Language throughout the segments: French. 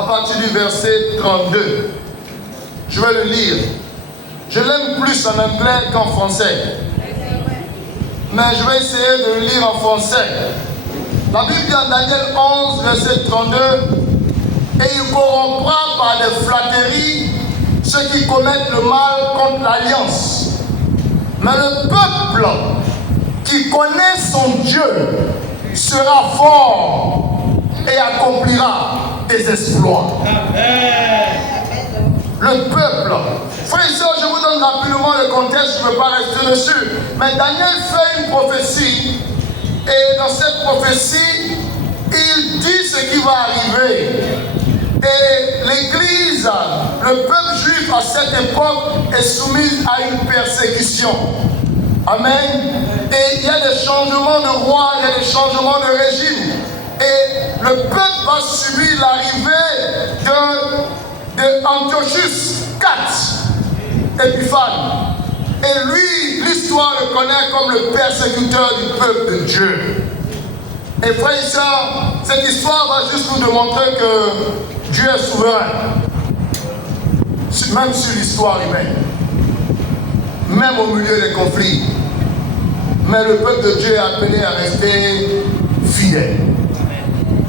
à partir du verset 32. Je vais le lire. Je l'aime plus en anglais qu'en français. Mais je vais essayer de le lire en français. La Bible dit en Daniel 11, verset 32, et il corrompra par des flatteries ceux qui commettent le mal contre l'alliance. Mais le peuple qui connaît son Dieu sera fort et accomplira des exploits. Le peuple. Frères et sœurs, je vous donne rapidement le contexte, je ne veux pas rester dessus. Mais Daniel fait une prophétie. Et dans cette prophétie, il dit ce qui va arriver. Et l'Église, le peuple juif à cette époque est soumis à une persécution. Amen. Et il y a des changements de roi, il y a des changements de régime. Et le peuple va subir l'arrivée d'Antiochus IV, Épiphane. Et lui, l'histoire le connaît comme le persécuteur du peuple de Dieu. Et frères et sœurs, cette histoire va juste nous démontrer que Dieu est souverain. Même sur l'histoire humaine. Même au milieu des conflits. Mais le peuple de Dieu est appelé à rester fidèle.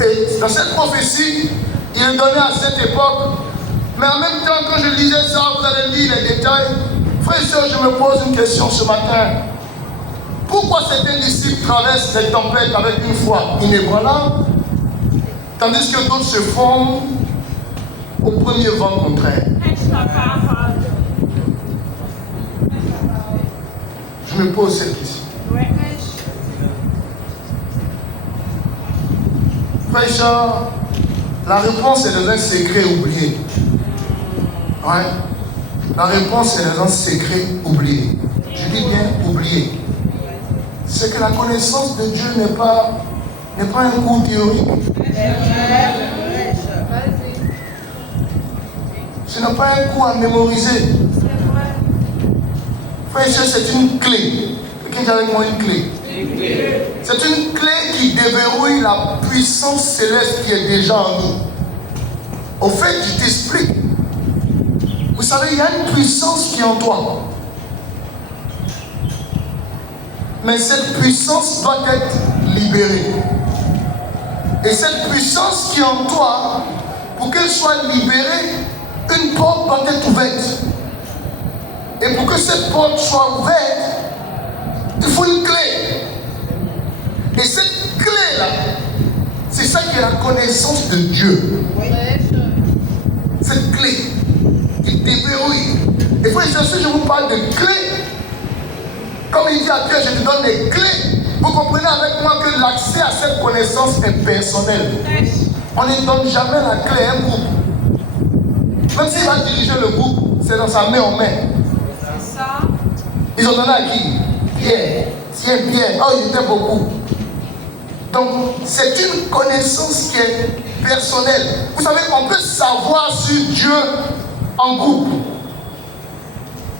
Et dans cette prophétie, il est donné à cette époque. Mais en même temps, quand je lisais ça, vous allez lire les détails. Frères et sœurs, je me pose une question ce matin. Pourquoi certains disciples traversent les tempêtes avec une foi inébranlable, tandis que d'autres se font au premier vent contraire? Je me pose cette question. Frères et sœurs, la réponse est dans un secret oublié. Ouais. La réponse est dans un secret oublié. Je dis bien oublié. C'est que la connaissance de Dieu n'est pas un cours théorique. Ce n'est pas un cours à mémoriser. Frère et soeur, c'est une clé. Quelqu'un dit avec moi une clé. C'est une clé qui déverrouille la puissance céleste qui est déjà en nous. Au fait, je t'explique. Vous savez, il y a une puissance qui est en toi. Mais cette puissance doit être libérée. Et cette puissance qui est en toi, pour qu'elle soit libérée, une porte doit être ouverte. Et pour que cette porte soit ouverte, il faut une clé. Et cette clé-là, c'est ça qui est la connaissance de Dieu. Cette clé qui déverrouille. Et frère, si je vous parle de clé, comme il dit à Dieu, je te donne des clés. Vous comprenez avec moi que l'accès à cette connaissance est personnel. On ne donne jamais la clé à un groupe. Même s'il va diriger le groupe, c'est dans sa main en main. C'est ça. Ils ont donné à qui? Pierre. Tiens, Pierre. Oh, il était beaucoup. Donc, c'est une connaissance qui est personnelle. Vous savez, on peut savoir sur Dieu en groupe.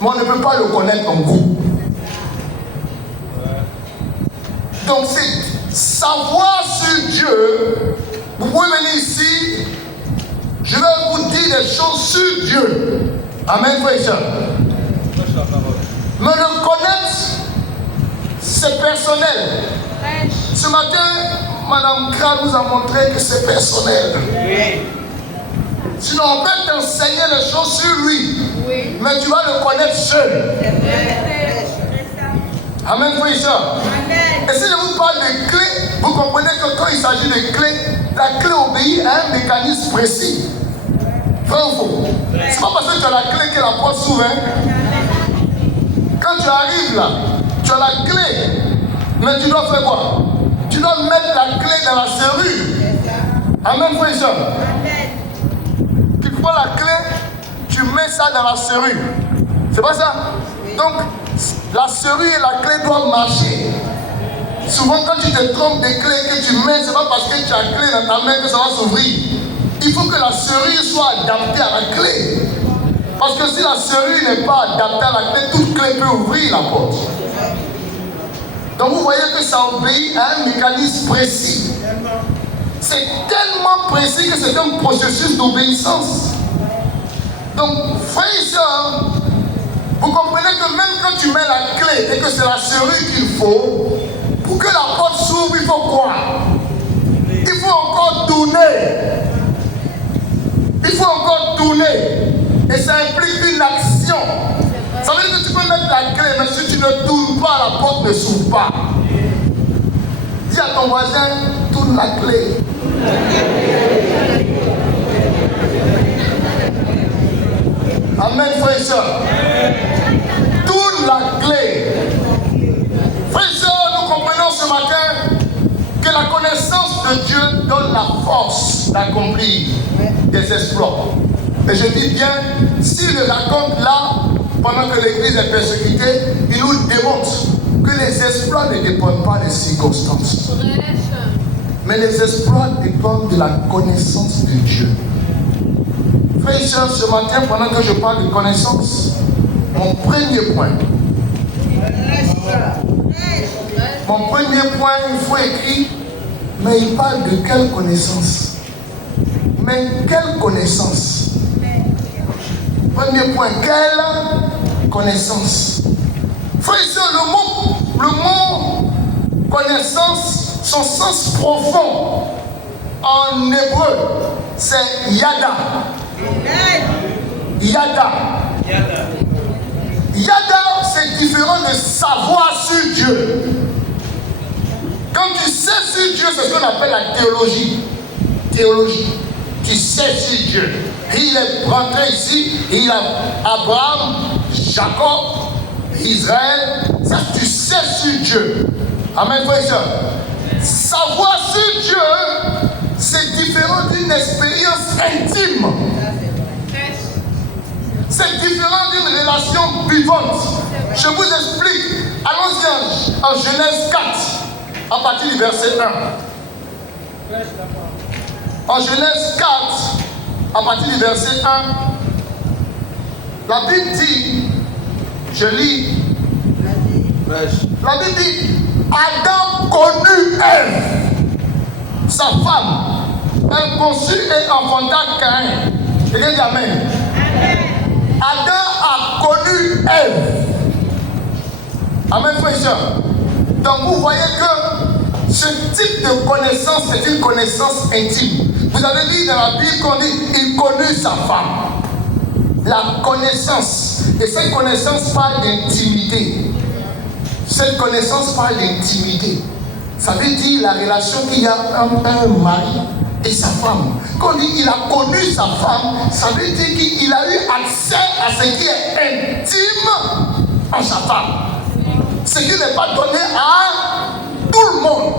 Mais on ne peut pas le connaître en groupe. Donc, c'est savoir sur Dieu. Vous pouvez venir ici. Je vais vous dire des choses sur Dieu. Amen, frère et sœur. Mais le connaître, c'est personnel. Ce matin, Madame Kral nous a montré que c'est personnel. Sinon, on peut t'enseigner les choses sur lui. Mais tu vas le connaître seul. Amen, frère et sœur. Et si je vous parle de clés, vous comprenez que quand il s'agit de clés, la clé obéit à un mécanisme précis. Vrai ou faux? C'est pas parce que tu as la clé que la porte s'ouvre. Quand tu arrives là, tu as la clé, mais tu dois faire quoi? Tu dois mettre la clé dans la serrure. Amen, frère et sœur. Tu prends la clé, tu mets ça dans la serrure. C'est pas ça? Donc, la serrure et la clé doivent marcher. Souvent, quand tu te trompes des clés que tu mets, c'est pas parce que tu as la clé dans ta main que ça va s'ouvrir. Il faut que la serrure soit adaptée à la clé. Parce que si la serrure n'est pas adaptée à la clé, toute clé peut ouvrir la porte. Donc vous voyez que ça obéit à un mécanisme précis. c'est tellement précis que c'est un processus d'obéissance. Donc, frères et sœurs, vous comprenez que même quand tu mets la clé et que c'est la serrure qu'il faut, pour que la porte s'ouvre, il faut quoi? Il faut encore tourner. Il faut encore tourner. Et ça implique une action. Ça veut dire que tu peux mettre la clé, mais si tu ne tournes pas, la porte ne s'ouvre pas. Dis à ton voisin, tourne la clé. Amen, frères et sœurs. Tourne la clé. Frères et sœurs, nous comprenons ce matin que la connaissance de Dieu donne la force d'accomplir des exploits. Et je dis bien, s'il le raconte là, pendant que l'Église est persécutée, il nous démontre que les exploits ne dépendent pas des circonstances. Mais les exploits dépendent de la connaissance de Dieu. Frères et sœurs, ce matin, pendant que je parle de connaissance, mon premier point, il faut écrire, mais il parle de quelle connaissance? Mais quelle connaissance? Premier point, quelle connaissance? Frères et sœurs, le mot connaissance, son sens profond en hébreu, c'est yada. Yada. Yada, c'est différent de savoir sur Dieu. Quand tu sais sur Dieu, c'est ce qu'on appelle la théologie. Théologie. Tu sais sur Dieu. Il est rentré ici, il a Abraham, Jacob, Israël. Ça, tu sais sur Dieu. Amen, frères et sœurs. Savoir sur Dieu, c'est différent d'une expérience intime. C'est différent d'une relation vivante. Je vous explique. Allons-y en Genèse 4, à partir du verset 1. En Genèse 4, à partir du verset 1, la Bible dit, je lis, la Bible dit, Adam connut Ève, sa femme, elle conçut et enfanta Caïn. Quelqu'un dit Amen. Adam a connu Ève. Amen, frères et sœurs. Donc vous voyez que ce type de connaissance, c'est une connaissance intime. Vous avez lu dans la Bible qu'on dit il connut sa femme. La connaissance. Et cette connaissance parle d'intimité. Cette connaissance parle d'intimité. Ça veut dire la relation qu'il y a entre un mari et sa femme. Quand on dit il a connu sa femme, ça veut dire qu'il a eu accès à ce qui est intime en sa femme. Ce qui n'est pas donné à tout le monde.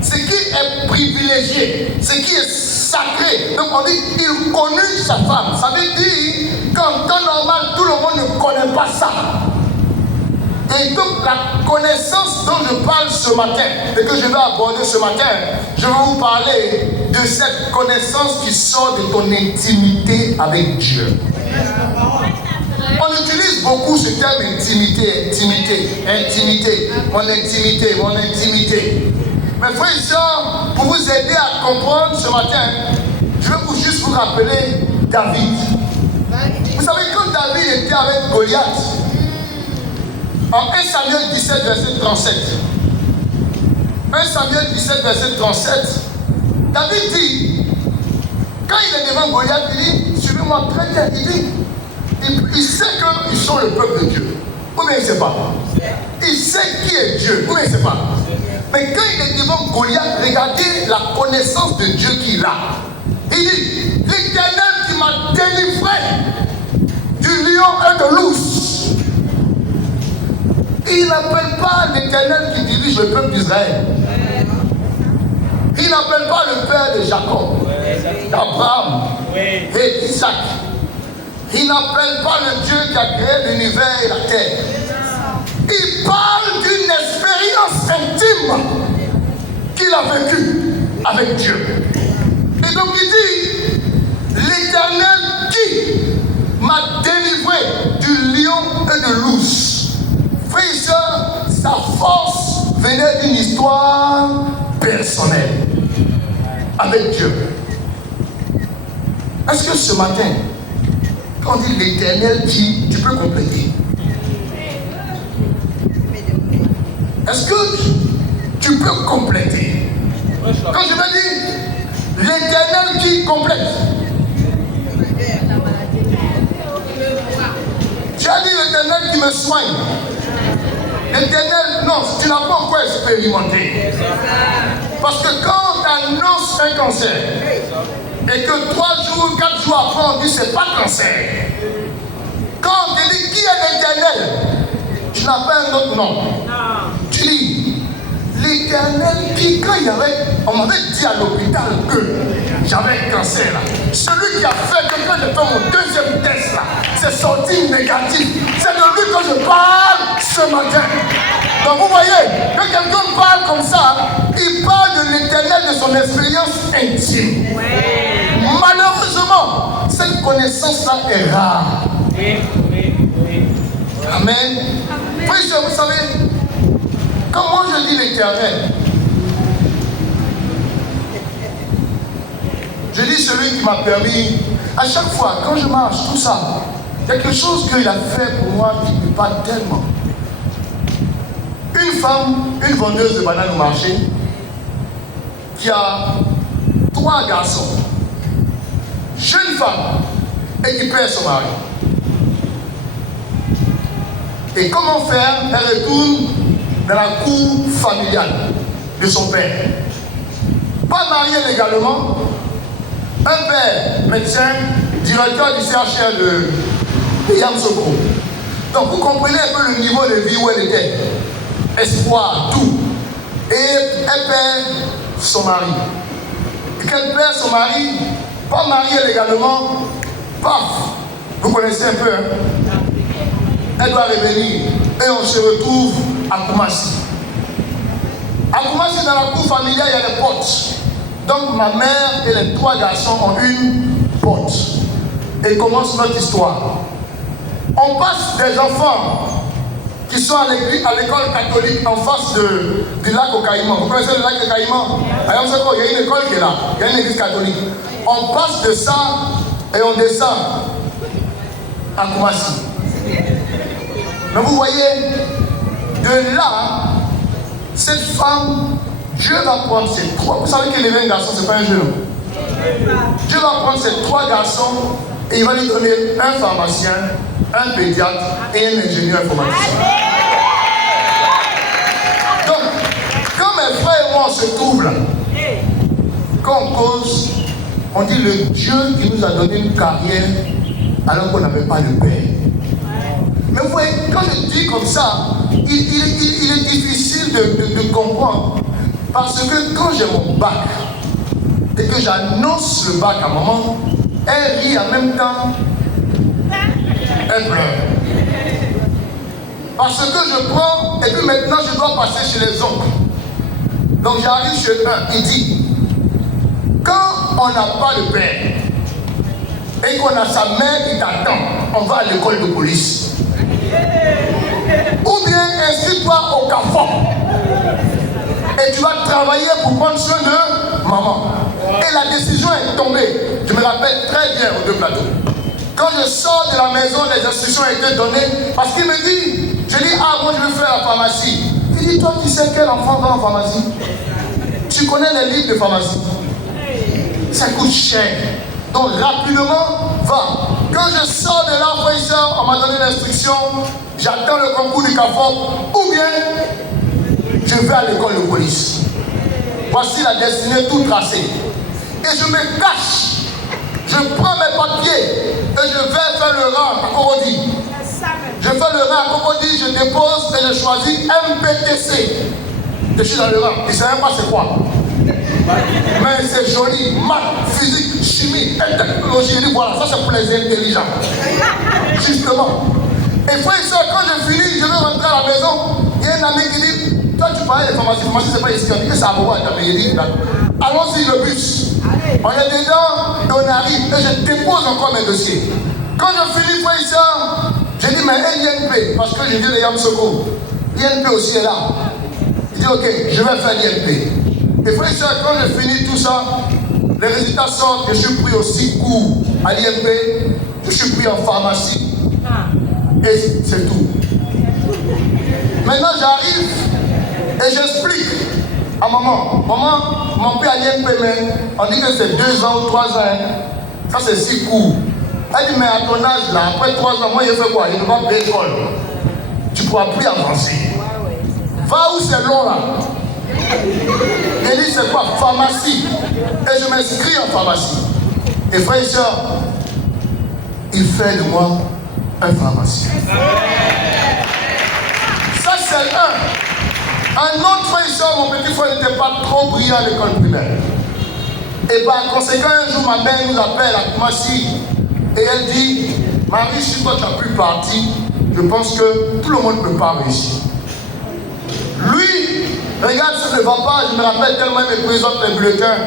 Ce qui est privilégié, ce qui est sacré. Donc on dit il connut sa femme. Ça veut dire qu'en temps normal, tout le monde ne connaît pas ça. Et donc la connaissance dont je parle ce matin et que je vais aborder ce matin, je vais vous parler de cette connaissance qui sort de ton intimité avec Dieu. On utilise beaucoup ce terme intimité, mon intimité. Mais frères et sœurs, pour vous aider à comprendre ce matin, je vais juste vous rappeler David. Vous savez, quand David était avec Goliath, en 1 Samuel 17, verset 37. 1 Samuel 17, verset 37. David dit, quand il est devant Goliath, il dit, suivez-moi très bien. Il dit, il sait qu'ils sont le peuple de Dieu. Ou bien il ne sait pas. Il sait qui est Dieu. Ou bien il ne sait pas. Mais quand il est devant Goliath, regardez la connaissance de Dieu qu'il a. Il dit, l'Éternel qui m'a délivré du lion et de l'ours. Il n'appelle pas l'Éternel qui dirige le peuple d'Israël. Il n'appelle pas le père de Jacob, d'Abraham et d'Isaac. Il n'appelle pas le Dieu qui a créé l'univers et la terre. Il parle d'une expérience intime qu'il a vécue avec Dieu. Et donc il dit, l'Éternel qui m'a délivré du lion et de l'ours. Frère et sœurs, sa force venait d'une histoire personnelle. avec Dieu. Est-ce que ce matin, quand on dit l'Éternel dit, tu peux compléter? Est-ce que tu peux compléter? Quand je vais dire l'Éternel qui complète, tu as dit l'Éternel qui me soigne. L'Éternel, non, tu n'as pas encore expérimenté. Parce que quand tu annonces un cancer, et que 3 jours, 4 jours après, on dit c'est pas cancer. Quand on te dit qui est l'Éternel, tu n'as pas un autre nom. Tu dis l'Éternel qui, quand il y avait, on m'avait dit à l'hôpital que j'avais un cancer là. Celui qui a fait que quand j'ai fait mon deuxième test là, c'est sorti négatif. C'est de lui que je parle ce matin. Donc vous voyez, quand quelqu'un parle comme ça, il parle de l'Éternel, de son expérience intime. Malheureusement, cette connaissance-là est rare. Amen. Frère, vous savez, quand moi je dis l'Éternel, je dis celui qui m'a permis, à chaque fois, quand je marche, tout ça, il y a quelque chose qu'il a fait pour moi qui me parle tellement. Une femme, une vendeuse de bananes au marché, qui a 3 garçons, jeune femme, et qui perd son mari. Et comment faire? Elle retourne dans la cour familiale de son père. Pas mariée légalement, un père médecin, directeur du CHR de Yamsoko. Donc vous comprenez un peu le niveau de vie où elle était. Espoir, tout. Et elle perd son mari. Et qu'elle perd son mari, pas mariée légalement, paf, vous connaissez un peu, hein? Elle doit revenir et on se retrouve à Koumassi. À Koumassi, dans la cour familiale, il y a des potes. Donc ma mère et les 3 garçons ont une pote. Et commence notre histoire. On passe des enfants qui sont à l'école catholique en face du lac au Caïman. Vous connaissez le lac au Caïman? Il y a une école qui est là, il y a une église catholique. On passe de ça et on descend à Koumassi. Mais vous voyez, de là, cette femme, Dieu va prendre ses 3. Vous savez que les 20 garçons, ce n'est pas un jeu, non? Dieu va prendre ces 3 garçons et il va lui donner un pharmacien, un pédiatre et un ingénieur informaticien. Donc, quand mes frères et moi on se trouvent là, quand on cause, on dit le Dieu qui nous a donné une carrière alors qu'on n'avait pas de père. Mais vous voyez, quand je dis comme ça, il est difficile de comprendre. Parce que quand j'ai mon bac et que j'annonce le bac à maman, elle rit en même temps, elle pleure. Parce que je prends, et puis maintenant je dois passer chez les oncles. Donc j'arrive chez un, il dit, quand on n'a pas de père et qu'on a sa mère qui t'attend, on va à l'école de police. Ou bien inscris-toi au CAFOC et tu vas travailler pour prendre soin de maman. Et la décision est tombée. Je me rappelle très bien aux 2 plateaux. Quand je sors de la maison, les instructions ont été données parce qu'il me dit, je dis, ah moi je veux faire la pharmacie. Il dit, toi tu sais quel enfant va en pharmacie? Tu connais les livres de pharmacie? Ça coûte cher. Donc rapidement, va. Quand je sors de là, frère et soeur, on m'a donné l'instruction, j'attends le concours du CAFOC, ou bien je vais à l'école de police. Voici la destinée tout tracée. Et je me cache. Je prends mes papiers et je vais faire le rang à Cocody. Je fais le rang à Cocody, je dépose et je choisis MPTC. Je suis dans le rang. Il ne sait même pas c'est quoi. Mais c'est joli, maths, physique, chimie et technologie. Il dit voilà, ça c'est pour les intelligents. Justement. Et frère et soeur, quand je finis, je vais rentrer à la maison. Il y a un ami qui dit, toi tu parlais de pharmacie, c'est pas ici. Il dit, c'est à Boba, il dit, allons-y le bus. On est dedans et on arrive. Et je dépose encore mes dossiers. Quand je finis, frère et soeur, je dis, mais l'INP, parce que je viens de Yamsoko. L'INP aussi est là. Il dit, ok, je vais faire l'INP. Et frère et soeur, quand je finis tout ça, Les résultats sortent, je suis pris aussi court à l'IMP, je suis pris en pharmacie, et c'est tout. Maintenant j'arrive et j'explique à maman, mon père à l'IMP, mais on dit que c'est 2 ans ou 3 ans, ça c'est si court. Elle dit, mais à ton âge là, après 3 ans, moi je fais quoi? Je ne peux pas payer l'école. Tu ne pourras plus avancer. Va où c'est long là. Elle dit, c'est quoi? Pharmacie. Et je m'inscris en pharmacie. Et frère et soeur, il fait de moi un pharmacien. Ça c'est un autre frère et soeur, mon petit frère n'était pas trop brillant à l'école primaire. Et par conséquent, un jour ma mère nous appelle à Koumassi. Et elle dit, Marie, si toi tu as pu partir, je pense que tout le monde ne peut pas réussir. Lui, regarde, ça ne va pas, je me rappelle tellement il me présente les bulletins.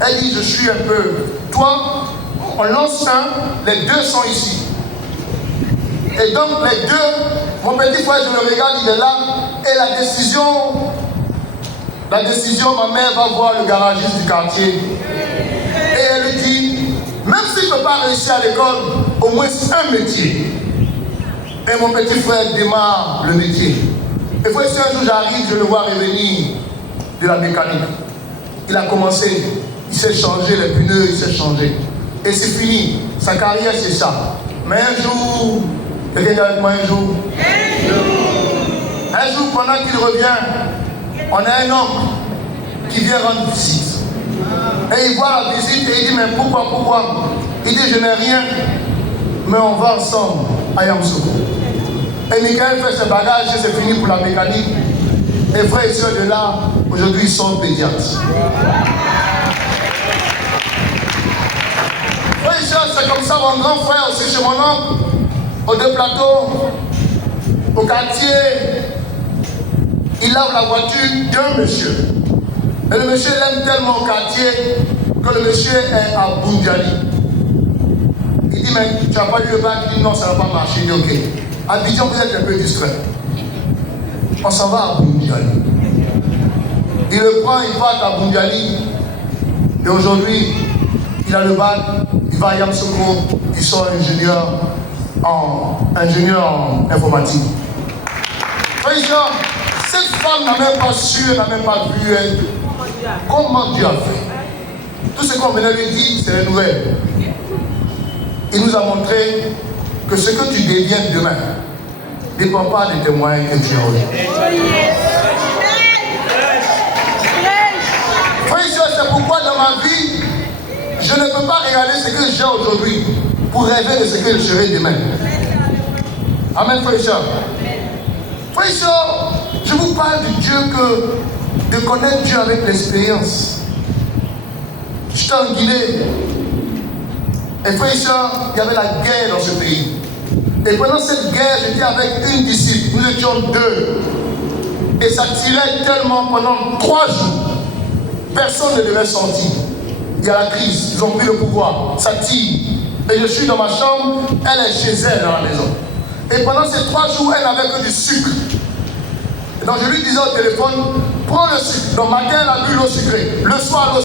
Elle dit, je suis un peu. Toi, on lance un, les 2 sont ici. Et donc les 2, mon petit frère, je le regarde, il est là. Et la décision, ma mère va voir le garagiste du quartier. Et elle lui dit, même s'il ne peut pas réussir à l'école, au moins un métier. Et mon petit frère démarre le métier. Et puis si un jour j'arrive, je le vois revenir de la mécanique. Il a commencé, il s'est changé les pneus, il s'est changé. Et c'est fini. Sa carrière c'est ça. Mais un jour, quelqu'un dit avec moi un jour. Un jour pendant qu'il revient, on a un homme qui vient rendre visite. Et il voit la visite et il dit, mais pourquoi? Il dit, je n'ai rien, mais on va ensemble à Yamoussoukro. Et Michael fait ses bagages et c'est fini pour la mécanique. Et frères et sœurs de là, aujourd'hui ils sont pédiatres. Frères et sœurs, c'est comme ça, mon grand frère aussi chez mon oncle, aux 2 plateaux, au quartier, il lave la voiture d'un monsieur. Et le monsieur l'aime tellement au quartier que le monsieur est à Boundiali. Il dit, mais tu n'as pas eu le bac? Il dit, non, ça n'a pas marché. Il dit, ok. À Abidjan, vous êtes un peu distrait. On s'en va à Boundiali. Il le prend, il part à Boundiali. Et aujourd'hui, il a le bac, il va à Yamoussoukro, il sort ingénieur en informatique. Cette femme n'a même pas su, n'a même pas vu comment Dieu a fait. Tout ce qu'on venait lui dire, c'est les nouvelles. Il nous a montré que ce que tu deviens demain ne dépend pas des témoins que tu as aujourd'hui. Frère, c'est pourquoi dans ma vie, je ne peux pas regarder ce que j'ai aujourd'hui pour rêver de ce que je serai demain. Amen, frère et sœur. Frère et sœur, je vous parle de Dieu de connaître Dieu avec l'expérience. J'étais en Guinée. Et frère et sœur, il y avait la guerre dans ce pays. Et pendant cette guerre, j'étais avec une disciple. Nous étions 2. Et ça tirait tellement pendant 3 jours. Personne ne devait sortir. Il y a la crise. Ils ont pris le pouvoir. Ça tire. Et je suis dans ma chambre. Elle est chez elle dans la maison. Et pendant ces 3 jours, elle n'avait que du sucre. Et donc je lui disais au téléphone, prends le sucre. Donc matin, elle a bu l'eau sucrée. Le soir, l'eau